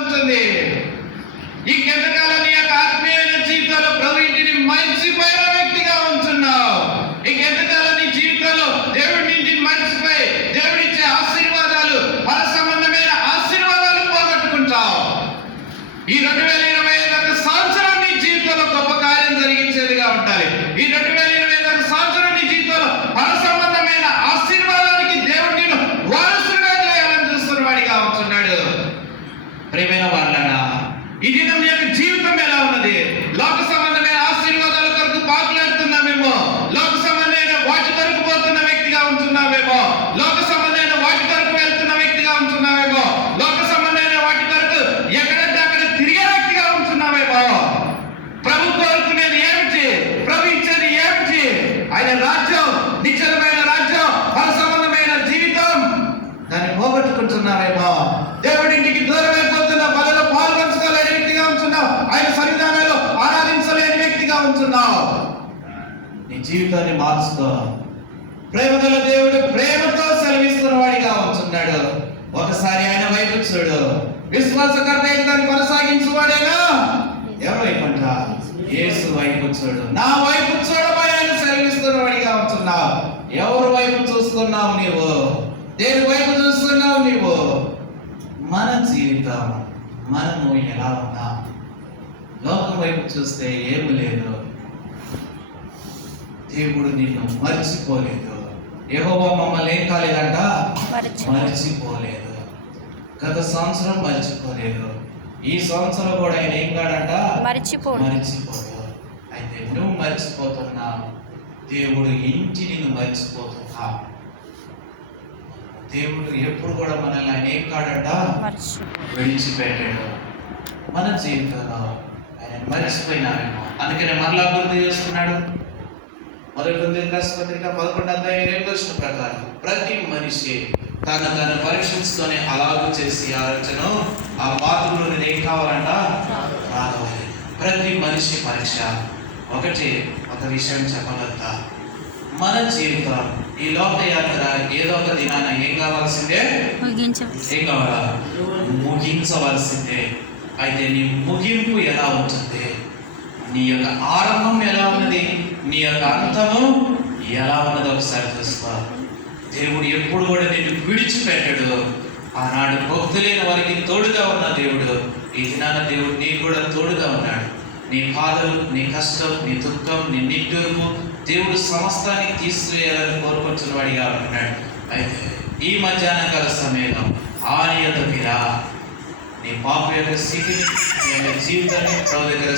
ఉంటుంది. ఇంకెంతకాలం నీ యొక్క ఆత్మీయమైన జీవితంలో ప్రభు ఇంటిని మర్చిపోయిన వ్యక్తిగా ఉంటున్నావు? ఇంకెంతకాలం నీ జీవితంలో దేవుడి ఇంటిని మర్చిపోయి దేవుడిచ్చే ఆశీర్వాదాలు, ఫల సంబంధమైన ఆశీర్వాదాలు పోగొట్టుకుంటావు? ఈ 2025 సంవత్సరం నీ జీవితంలో గొప్ప కార్యం జరిగించేదిగా ఉండాలి. ఈ 2025 సంవత్సరం నీ జీవితంలో ఫల సంబంధమైన ఆశీర్వాదానికి దేవుడు నిన్ను వారసుగా చేయాలని చూస్తున్న వాడిగా ఉంటున్నాడు. ప్రియమైన వాళ్ళనా, ఈ దినం నీ యొక్క జీవితం ఎలా ఉన్నది? లోక సంబంధమైన ఆశీర్వాదాల కొరకు పాకులాడుతున్నామేమో, లోక సంబంధమైన వాటి కొరకు పోతున్న వ్యక్తిగా ఉంటున్నావేమో, లోక సంబంధమైన వాటి కొరకు వెళ్తున్న వ్యక్తిగా ఉంటున్నావేమో, లోక సంబంధమైన వాటి కొరకు ఎక్కడంటే అక్కడ తిరిగే వ్యక్తిగా ఉంటున్నావేమో. ప్రభు కోరుకునేది ఏమిటి? ప్రభు ఇచ్చేది ఏమిటి? ఆయన రాజ్యం, నిశ్చలమైన రాజ్యం, ఫల సంబంధమైన జీవితం, దాన్ని పోగొట్టుకుంటున్నావేమో. దేవుడింటికి దూరం అయిపోతున్నా, బలలో పాల్గొంచుకోలేని వ్యక్తిగా ఉంటున్నావు. ఆయన సన్నిధానంలో ఆరాధించలేని వ్యక్తిగా ఉంటున్నావు. నీ జీవితాన్ని మార్చుకో. ప్రేమగల దేవుడు ప్రేమతో సెలవిస్తున్న వాడిగా ఉంటున్నాడు. ఒకసారి ఆయన వైపు చూడు. విశ్వాసకర్త అయిన దాన్ని కొనసాగించువాడేనా? ఎవరి వైపు అంట? యేసు వైపు చూడు. నా వైపు చూడమని ఆయన సెలవిస్తున్న వాడిగా ఉంటున్నావు. ఎవరి వైపు చూస్తున్నావు నీవు? దేని వైపు చూస్తున్నావు నీవు? మన జీవితం, మనము ఎలా ఉన్నా? లోకం వైపు చూస్తే ఏమి లేదు. దేవుడు నిన్ను మర్చిపోలేదు. యెహోవా మమ్మల్ని ఏం కాలేదంట? మర్చిపోలేదు. గత సంవత్సరం మర్చిపోలేదు. ఈ సంవత్సరం కూడా ఆయన ఏం కాడంట? మర్చిపోడు. అయితే నువ్వు మర్చిపోతున్నావు. దేవుడు ఇంటి నిన్ను మర్చిపోతున్నా. దేవుడు ఎప్పుడు కూడా మనల్ని ఆయన ఏం కాడంట? విడిచిపెట్టాడు. మన జీవితంలో ఆయన మర్చిపోయినామేమో, అందుకనే మరలా గుర్తు చేసుకున్నాడు. 1 కొరింథీయులకు 11:8 ప్రకారం ప్రతి మనిషి తను పరీక్షించుకొని అలాగూ చేసి ఆలోచన ఆ పాత్రలో నేను ఏం కావాలంట? రావాలి. ప్రతి మనిషి పరీక్ష. ఒక విషయం చెప్పగలుగుతా, మన జీవితం ఈ లోక యాత్ర ఏదో ఒక దినాన ఏం కావాల్సిందే? ఏం కావాలా? ముగించవలసిందే. అయితే నీ ముగింపు ఎలా ఉంటుంది? నీ యొక్క ఆరంభం ఎలా ఉన్నది? నీ యొక్క అంతము ఎలా ఉన్నది? ఒకసారి చూసుకో. దేవుడు ఎప్పుడు కూడా నిన్ను విడిచిపెట్టాడు. ఆనాడు భక్తులైన వారికి తోడుగా ఉన్న దేవుడు ఈ దినాన దేవుడు నీకు కూడా తోడుగా ఉన్నాడు. నీ బాధలు, నీ కష్టం, నీ దుఃఖం, నీ నిట్టూర్పు దేవుడు సమస్తానికి తీసివేయాలని కోరుకుంటున్న వాడిగా ఉన్నాడు. అయితే ఈ మధ్యాహ్న కాల సమయంలో ఆయన యొద్దకు రా. నీ పాప యొక్క స్థితిని, నీ యొక్క జీవితాన్ని ప్రభు దగ్గర